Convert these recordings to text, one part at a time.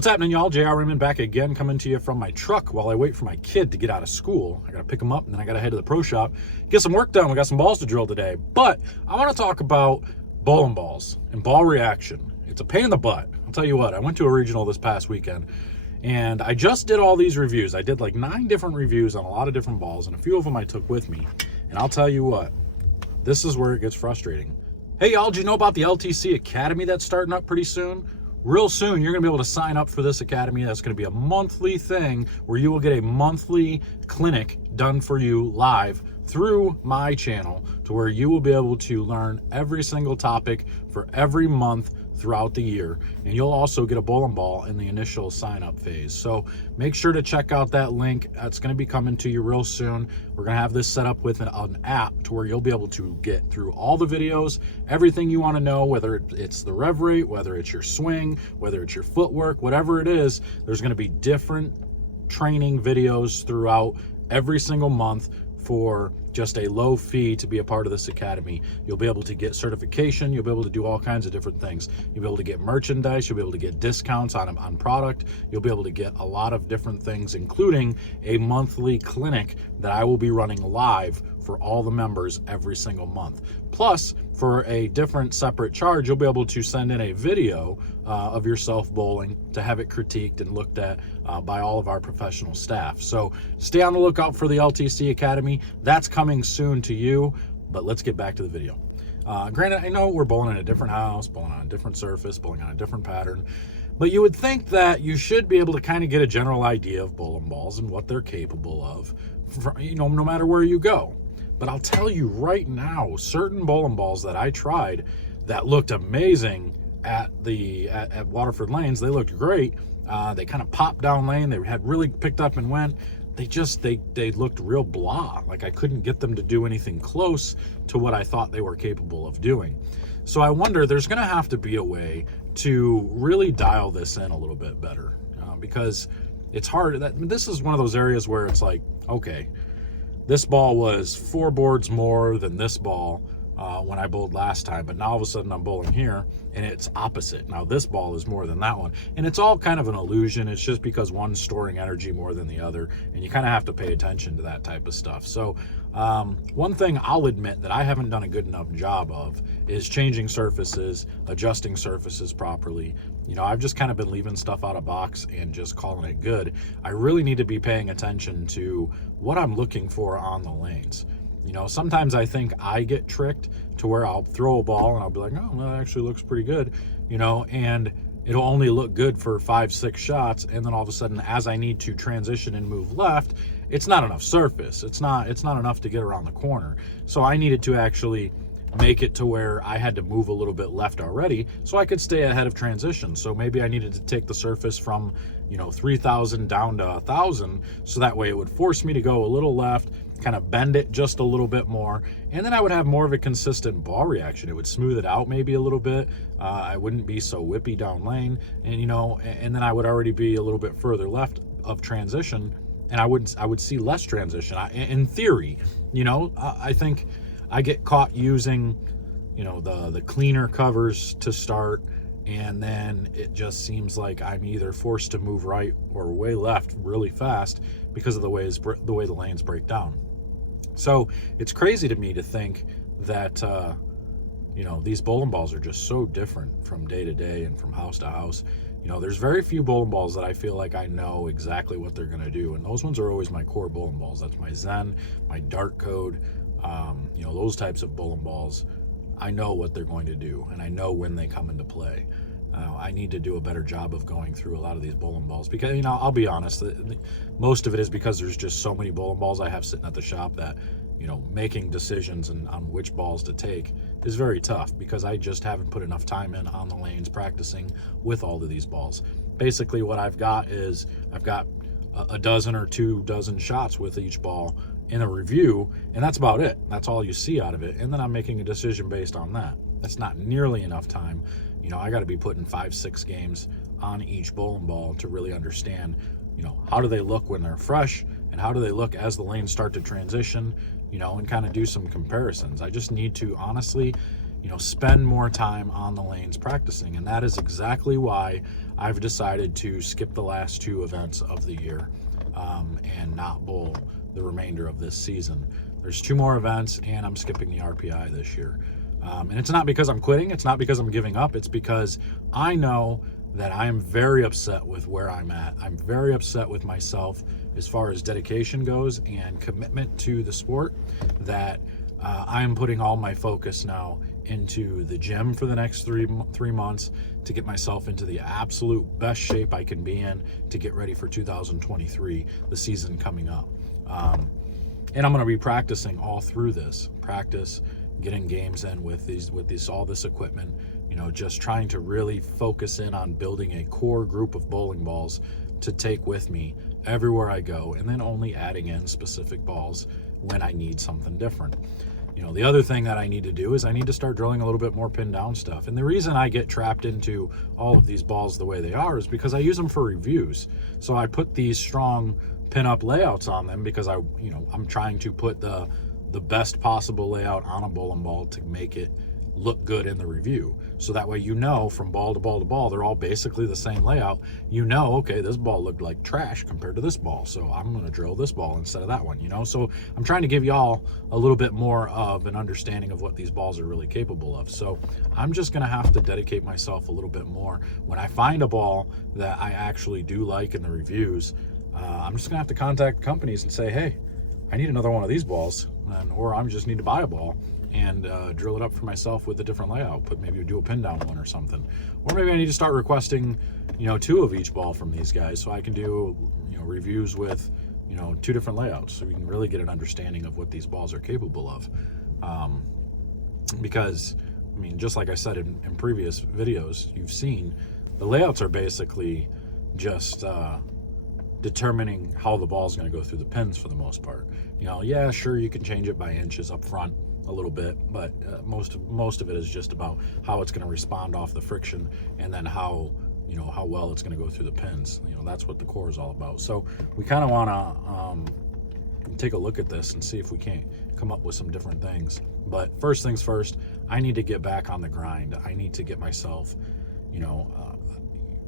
What's happening, y'all? Raymond back again, coming to you from my truck while I wait for my kid to get out of school. I gotta pick him up and then I gotta head to the pro shop, get some work done. We got some balls to drill today. But I wanna talk about bowling balls and ball reaction. It's a pain in the butt. I'll tell you what, I went to a regional this past weekend and I just did all these reviews. I did like 9 different reviews on a lot of different balls, and a few of them I took with me. And I'll tell you what, this is where it gets frustrating. Hey, y'all, do you know about the LTC Academy that's starting up pretty soon? Real soon, you're going to be able to sign up for this academy. That's going to be a monthly thing where you will get a monthly clinic done for you live through my channel, to where you will be able to learn every single topic for every month throughout the year. And you'll also get a bowling ball in the initial sign up phase. So make sure to check out that link. That's going to be coming to you real soon. We're going to have this set up with an app to where you'll be able to get through all the videos, everything you want to know, whether it's the rev rate, whether it's your swing, whether it's your footwork, whatever it is. There's going to be different training videos throughout every single month for just a low fee to be a part of this academy. You'll be able to get certification. You'll be able to do all kinds of different things. You'll be able to get merchandise. You'll be able to get discounts on product. You'll be able to get a lot of different things, including a monthly clinic that I will be running live for all the members every single month. Plus, for a different separate charge, you'll be able to send in a video of yourself bowling to have it critiqued and looked at by all of our professional staff. So stay on the lookout for the LTC Academy. That's coming soon to you, but let's get back to the video. Granted, I know we're bowling in a different house, bowling on a different surface, bowling on a different pattern, but you would think that you should be able to kind of get a general idea of bowling balls and what they're capable of, no matter where you go. But I'll tell you right now, certain bowling balls that I tried that looked amazing at Waterford Lanes, they looked great. They kind of popped down lane. They had really picked up and went. They looked real blah. Like I couldn't get them to do anything close to what I thought they were capable of doing. So I wonder, there's going to have to be a way to really dial this in a little bit better, because it's hard. This is one of those areas where it's like, okay, this ball was 4 boards more than this ball when I bowled last time, but now all of a sudden I'm bowling here and it's opposite. Now this ball is more than that one, and it's all kind of an illusion. It's just because one's storing energy more than the other, and you kind of have to pay attention to that type of stuff. So one thing I'll admit that I haven't done a good enough job of is changing surfaces, adjusting surfaces properly. I've just kind of been leaving stuff out of box and just calling it good. I really need to be paying attention to what I'm looking for on the lanes. Sometimes I think I get tricked to where I'll throw a ball and I'll be like, oh, well, that actually looks pretty good, and it'll only look good for 5-6 shots. And then all of a sudden, as I need to transition and move left, it's not enough surface. It's not enough to get around the corner. So I needed to actually make it to where I had to move a little bit left already so I could stay ahead of transition. So maybe I needed to take the surface from 3,000 down to 1,000, so that way it would force me to go a little left, kind of bend it just a little bit more, and then I would have more of a consistent ball reaction. It would smooth it out maybe a little bit. I wouldn't be so whippy down lane, and and then I would already be a little bit further left of transition, and I would see less transition. In theory, I think I get caught using the cleaner covers to start, and then it just seems like I'm either forced to move right or way left really fast because of the way the lanes break down. So it's crazy to me to think that these bowling balls are just so different from day to day and from house to house. There's very few bowling balls that I feel like I know exactly what they're going to do, and those ones are always my core bowling balls. That's my Zen, my Dart Code, those types of bowling balls. I know what they're going to do, and I know when they come into play. I need to do a better job of going through a lot of these bowling balls, because I'll be honest, most of it is because there's just so many bowling balls I have sitting at the shop that making decisions on which balls to take is very tough, because I just haven't put enough time in on the lanes practicing with all of these balls. Basically what I've got is I've got a dozen or 2 dozen shots with each ball in a review, and that's about it. That's all you see out of it, and then I'm making a decision based on that. That's not nearly enough time. I got to be putting 5-6 games on each bowling ball to really understand how do they look when they're fresh, and how do they look as the lanes start to transition, and kind of do some comparisons. I just need to honestly spend more time on the lanes practicing. And that is exactly why I've decided to skip the last 2 events of the year and not bowl the remainder of this season. There's 2 more events, and I'm skipping the RPI this year. And it's not because I'm quitting. It's not because I'm giving up. It's because I know that I am very upset with where I'm at. I'm very upset with myself as far as dedication goes and commitment to the sport, that I'm putting all my focus now into the gym for the next three months to get myself into the absolute best shape I can be in to get ready for 2023, the season coming up. And I'm going to be practicing all through this. Practice, getting games in with all this equipment, just trying to really focus in on building a core group of bowling balls to take with me everywhere I go, and then only adding in specific balls when I need something different. The other thing that I need to do is I need to start drilling a little bit more pin down stuff. And the reason I get trapped into all of these balls the way they are is because I use them for reviews. So I put these strong pin up layouts on them because I'm trying to put the best possible layout on a bowling ball to make it look good in the review. So that way, from ball to ball to ball, they're all basically the same layout. Okay, this ball looked like trash compared to this ball, so I'm going to drill this ball instead of that one, So I'm trying to give y'all a little bit more of an understanding of what these balls are really capable of. So I'm just going to have to dedicate myself a little bit more. When I find a ball that I actually do like in the reviews, I'm just going to have to contact companies and say, hey, I need another one of these balls, or I just need to buy a ball and drill it up for myself with a different layout. Maybe do a pin down one or something. Or maybe I need to start requesting, 2 of each ball from these guys so I can do, reviews with, 2 different layouts so we can really get an understanding of what these balls are capable of. Because, just like I said in previous videos, you've seen the layouts are basically just determining how the ball is going to go through the pins for the most part. Yeah, sure, you can change it by inches up front a little bit, but most of it is just about how it's going to respond off the friction, and then how well it's going to go through the pins. That's what the core is all about. So we kind of want to take a look at this and see if we can't come up with some different things. But first things first, I need to get back on the grind. I need to get myself,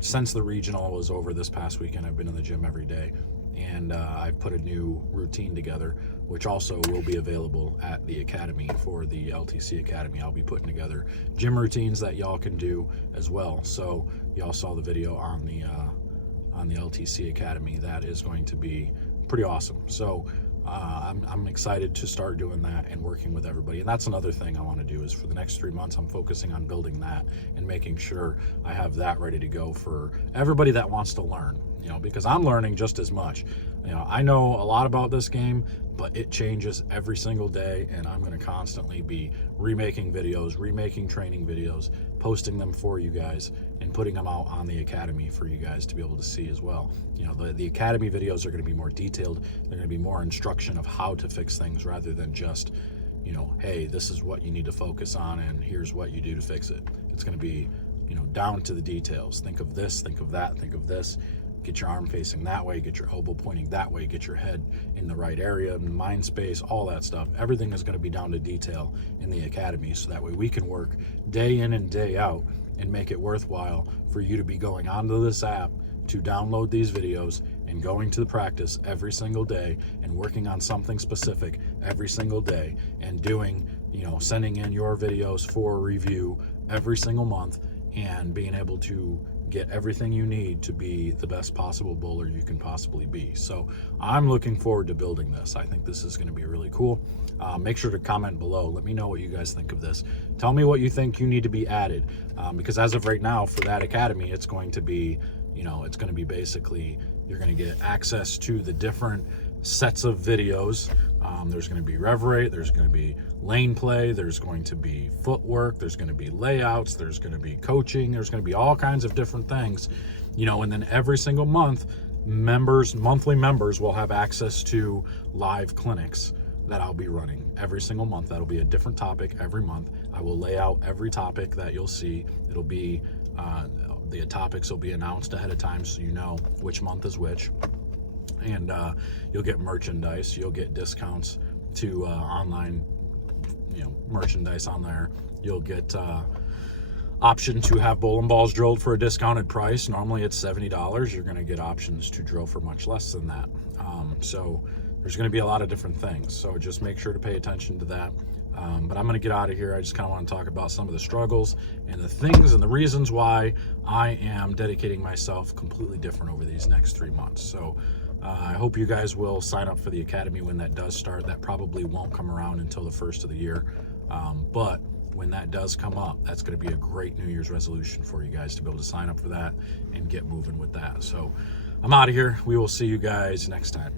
since the regional was over this past weekend, I've been in the gym every day, and I've put a new routine together, which also will be available at the Academy for the LTC Academy. I'll be putting together gym routines that y'all can do as well. So y'all saw the video on the LTC Academy. That is going to be pretty awesome. So I'm excited to start doing that and working with everybody. And that's another thing I want to do is for the next 3 months, I'm focusing on building that and making sure I have that ready to go for everybody that wants to learn, because I'm learning just as much. I know a lot about this game, but it changes every single day, and I'm going to constantly be remaking videos, remaking training videos, posting them for you guys, and putting them out on the Academy for you guys to be able to see as well. The Academy videos are going to be more detailed. They're going to be more instruction of how to fix things rather than just, hey, this is what you need to focus on and here's what you do to fix it. It's going to be, down to the details. Think of this, think of that, think of this. Get your arm facing that way, get your elbow pointing that way, get your head in the right area, mind space, all that stuff. Everything is going to be down to detail in the Academy, so that way we can work day in and day out and make it worthwhile for you to be going onto this app to download these videos and going to the practice every single day and working on something specific every single day and doing, sending in your videos for review every single month and being able to get everything you need to be the best possible bowler you can possibly be. So I'm looking forward to building this. I think this is going to be really cool. Make sure to comment below. Let me know what you guys think of this. Tell me what you think you need to be added, because as of right now for that Academy, it's going to be, it's going to be basically, you're going to get access to the different sets of videos. There's going to be rev rate, there's going to be lane play, there's going to be footwork, there's going to be layouts, there's going to be coaching, there's going to be all kinds of different things, and then every single month, monthly members will have access to live clinics that I'll be running every single month. That'll be a different topic every month. I will lay out every topic that you'll see. It'll be, the topics will be announced ahead of time so you know which month is which. And you'll get merchandise, you'll get discounts to online merchandise on there, You'll get option to have bowling balls drilled for a discounted price. Normally it's $70. You're going to get options to drill for much less than that. So there's going to be a lot of different things. So just make sure to pay attention to that. But I'm going to get out of here. I just kind of want to talk about some of the struggles and the things and the reasons why I am dedicating myself completely different over these next 3 months. So I hope you guys will sign up for the Academy when that does start. That probably won't come around until the first of the year. But when that does come up, that's going to be a great New Year's resolution for you guys to be able to sign up for that and get moving with that. So I'm out of here. We will see you guys next time.